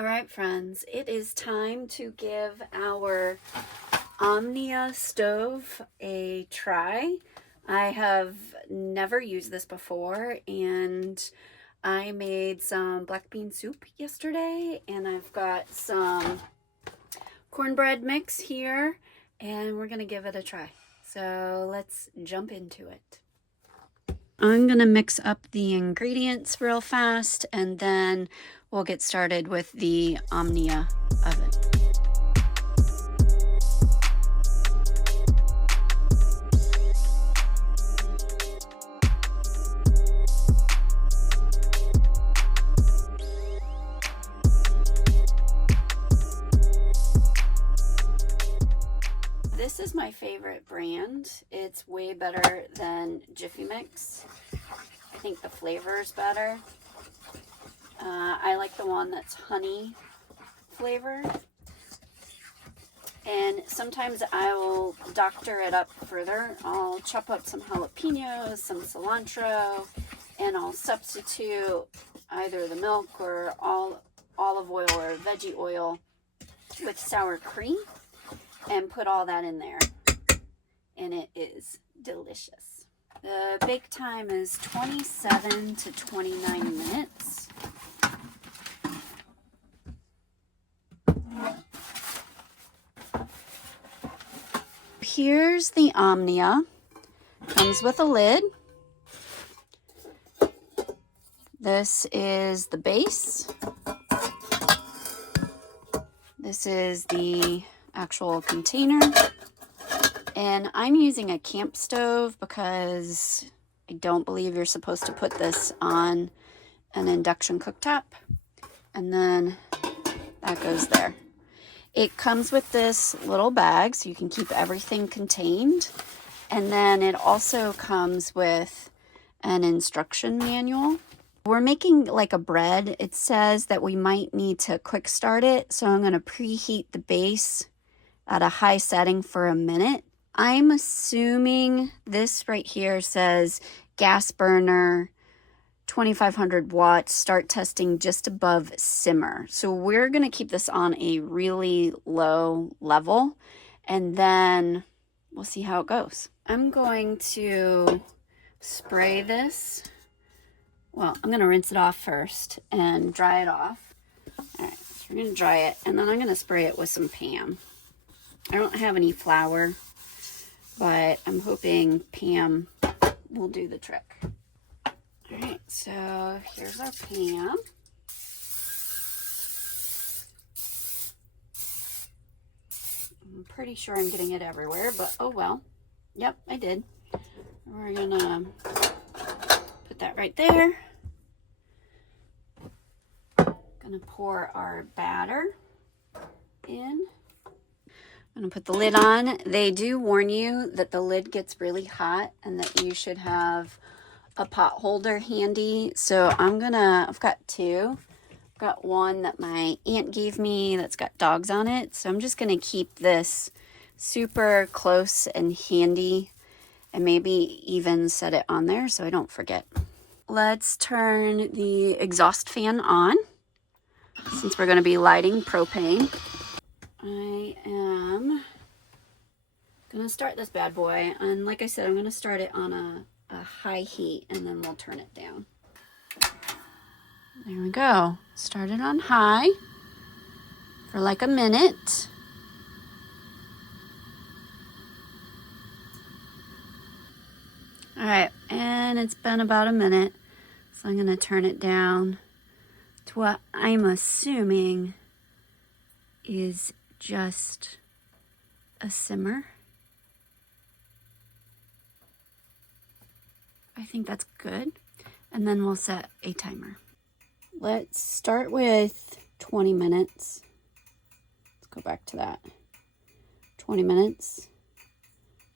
All right, friends, it is time to give our Omnia stove a try. I have never used this before, and I made some black bean soup yesterday, and I've got some cornbread mix here, and we're gonna give it a try. So let's jump into it. I'm gonna mix up the ingredients real fast, and then we'll get started with the Omnia oven. This is my favorite brand. It's way better than Jiffy Mix. I think the flavor is better. I like the one that's honey flavored. And sometimes I will doctor it up further. I'll chop up some jalapenos, some cilantro, and I'll substitute either the milk or olive oil or veggie oil with sour cream and put all that in there. And it is delicious. The bake time is 27 to 29 minutes. Here's the Omnia. Comes with a lid. This is the base. This is the actual container. And I'm using a camp stove because I don't believe you're supposed to put this on an induction cooktop. And then that goes there. It comes with this little bag so you can keep everything contained. And then it also comes with an instruction manual. We're making like a bread. It says that we might need to quick start it. So I'm going to preheat the base at a high setting for a minute. I'm assuming this right here says gas burner, 2500 watts, start testing just above simmer. So we're going to keep this on a really low level, and then we'll see how it goes. I'm going to spray this. Well, I'm going to rinse it off first and dry it off. All right, so we're going to dry it, and then I'm going to spray it with some Pam. I don't have any flour, but I'm hoping Pam will do the trick. All right, so here's our Pam. I'm pretty sure I'm getting it everywhere, but oh well. Yep, I did. We're gonna put that right there. Gonna pour our batter in. I'm going to put the lid on. They do warn you that the lid gets really hot and that you should have a pot holder handy. So I've got two. I've got one that my aunt gave me that's got dogs on it. So I'm just going to keep this super close and handy and maybe even set it on there so I don't forget. Let's turn the exhaust fan on since we're going to be lighting propane. I am going to start this bad boy, and like I said, I'm going to start it on a high heat, and then we'll turn it down. There we go. Start it on high for like a minute. All right, and it's been about a minute, so I'm going to turn it down to what I'm assuming is just a simmer. I think that's good. And then we'll set a timer. Let's start with 20 minutes. Let's go back to that. 20 minutes.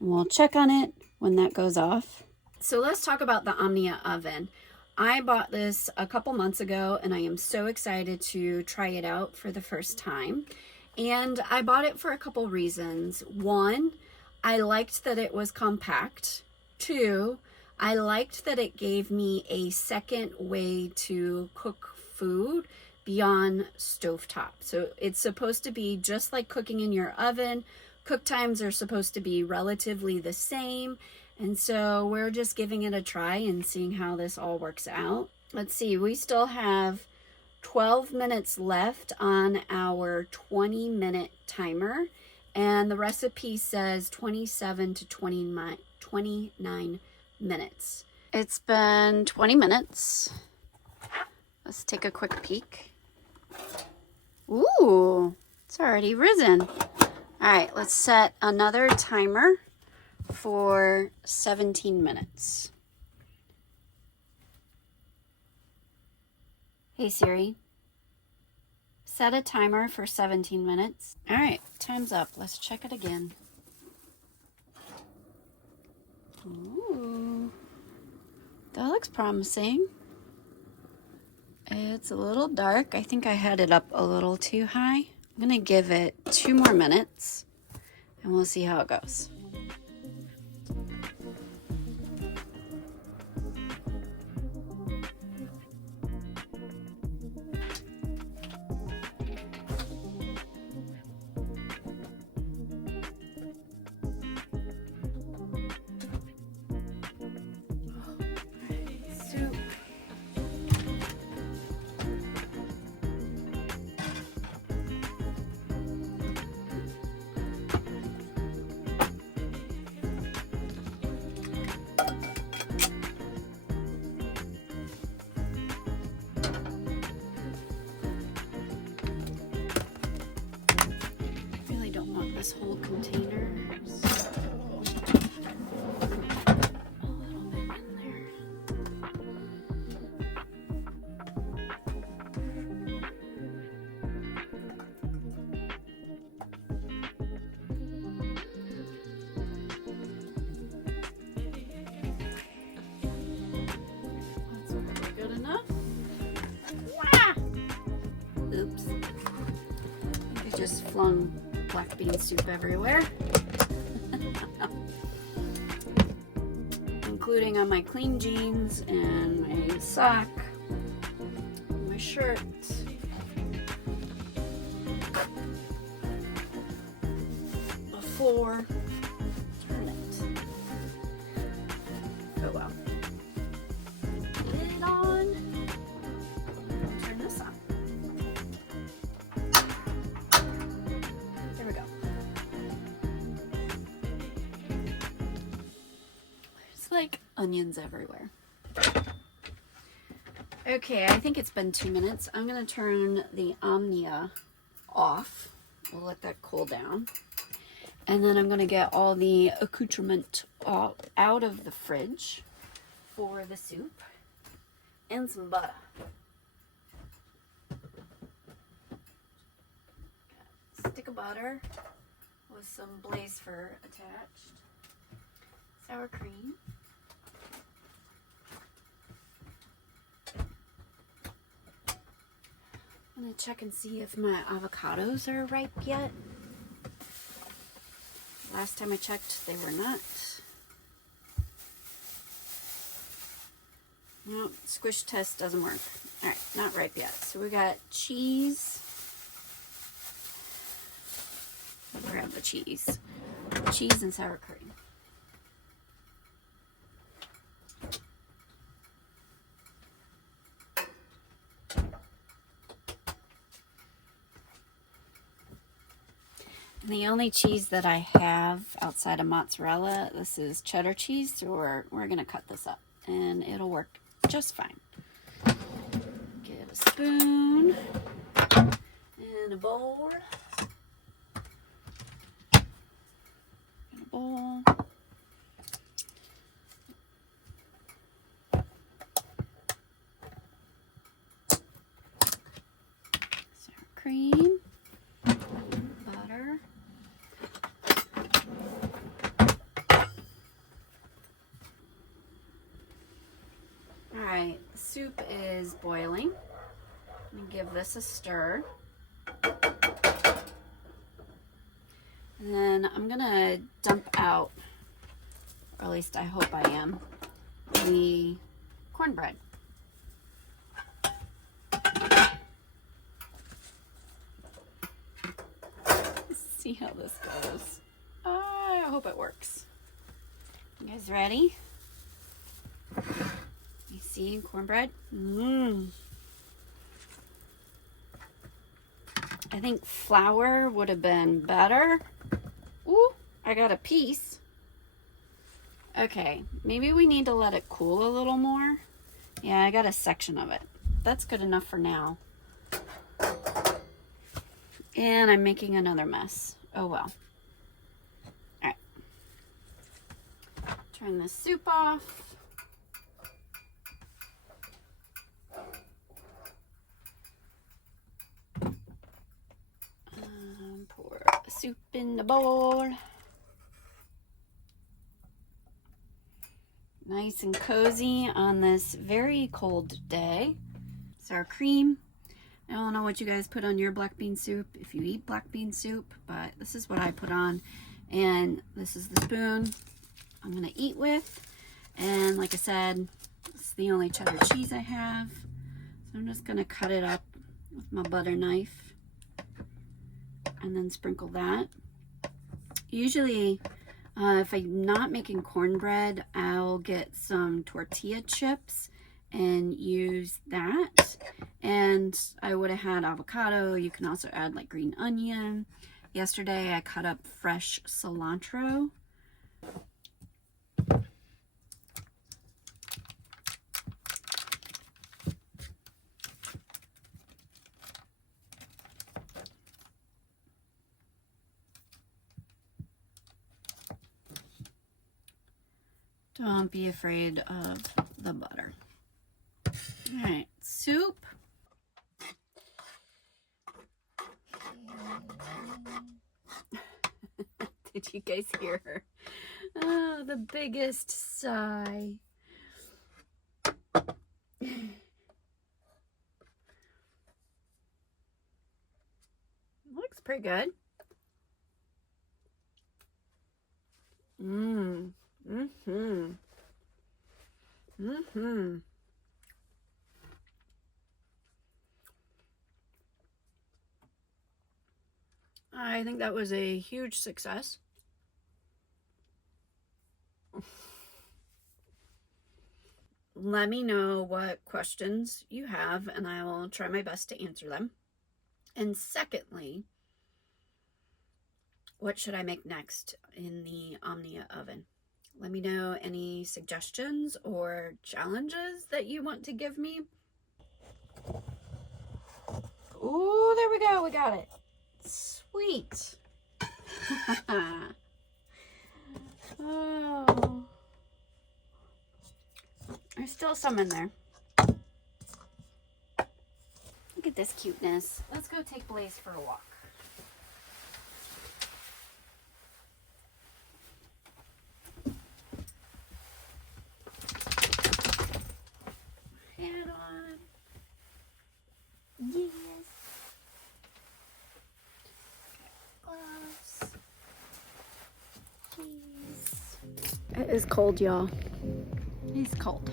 And we'll check on it when that goes off. So let's talk about the Omnia oven. I bought this a couple months ago, and I am so excited to try it out for the first time. And I bought it for a couple reasons. One, I liked that it was compact. Two, I liked that it gave me a second way to cook food beyond stovetop. So it's supposed to be just like cooking in your oven. Cook times are supposed to be relatively the same. And so we're just giving it a try and seeing how this all works out. Let's see, we still have 12 minutes left on our 20-minute timer. And the recipe says 27 to 29 minutes. It's been 20 minutes. Let's take a quick peek. Ooh, it's already risen. All right, let's set another timer for 17 minutes. Hey Siri, set a timer for 17 minutes. All right, time's up. Let's check it again. Ooh, that looks promising. It's a little dark. I think I had it up a little too high. I'm gonna give it 2 more minutes and we'll see how it goes. This whole container, so a little bit in there. That's really good enough. Ah! Oops. I just flung black bean soup everywhere, including on my clean jeans and my sock, my shirt. The floor. Turn it. Oh well. Lid on. Turn this on. There we go. There's like onions everywhere. Okay, I think it's been 2 minutes. I'm gonna turn the Omnia off. We'll let that cool down. And then I'm gonna get all the accoutrement out of the fridge for the soup. And some butter. Got a stick of butter with some blaze fur attached. Sour cream. I'm gonna check and see if my avocados are ripe yet. Last time I checked, they were not. No, squish test doesn't work. All right, not ripe yet. So we got cheese. I'll grab the cheese. Cheese and sour cream. And the only cheese that I have outside of mozzarella, this is cheddar cheese, so we're gonna cut this up and it'll work just fine. Get a spoon and a bowl. And a bowl. Sour cream. Butter. Alright, the soup is boiling. I'm going to give this a stir. And then I'm going to dump out, or at least I hope I am, the cornbread. see how this goes. I hope it works. You guys ready? You see cornbread? I think flour would have been better. Ooh, I got a piece. Okay, maybe we need to let it cool a little more. Yeah, I got a section of it. That's good enough for now. And I'm making another mess. Oh well. All right. Turn the soup off. Pour the soup in the bowl. Nice and cozy on this very cold day. Sour cream. I don't know what you guys put on your black bean soup if you eat black bean soup, but this is what I put on. And this is the spoon I'm gonna eat with. And like I said, this is the only cheddar cheese I have. So I'm just gonna cut it up with my butter knife and then sprinkle that. Usually, if I'm not making cornbread, I'll get some tortilla chips and use that. And I would have had avocado. You can also add like green onion. Yesterday I cut up fresh cilantro. Don't be afraid of the butter. All right, soup. Did you guys hear her? Oh, the biggest sigh. Looks pretty good. I think that was a huge success. Let me know what questions you have and I will try my best to answer them. And secondly, what should I make next in the Omnia oven? Let me know any suggestions or challenges that you want to give me. Ooh, there we go. We got it. Sweet. Oh. There's still some in there. Look at this cuteness. Let's go take Blaze for a walk. Hat on. Yes. Gloves. Keys. It is cold, y'all. It's cold.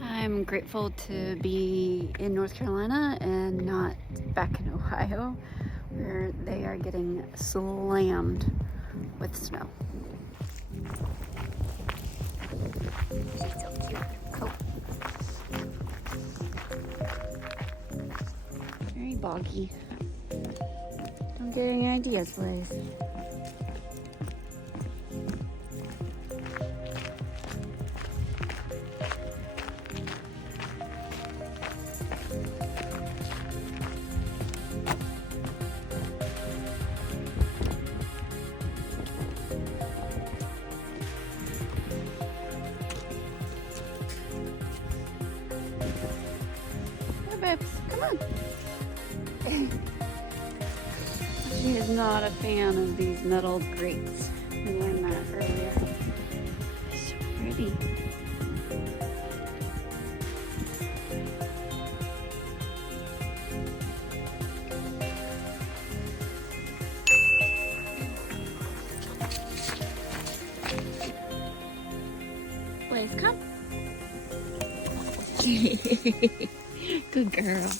I'm grateful to be in North Carolina and not back in Ohio, where they are getting slammed with snow. She's so cute. Coat. Very boggy. Don't get any ideas, Blaze. Babes, come on. She is not a fan of these metal grates. We learned that earlier. So pretty. Blaze, come. Good girl.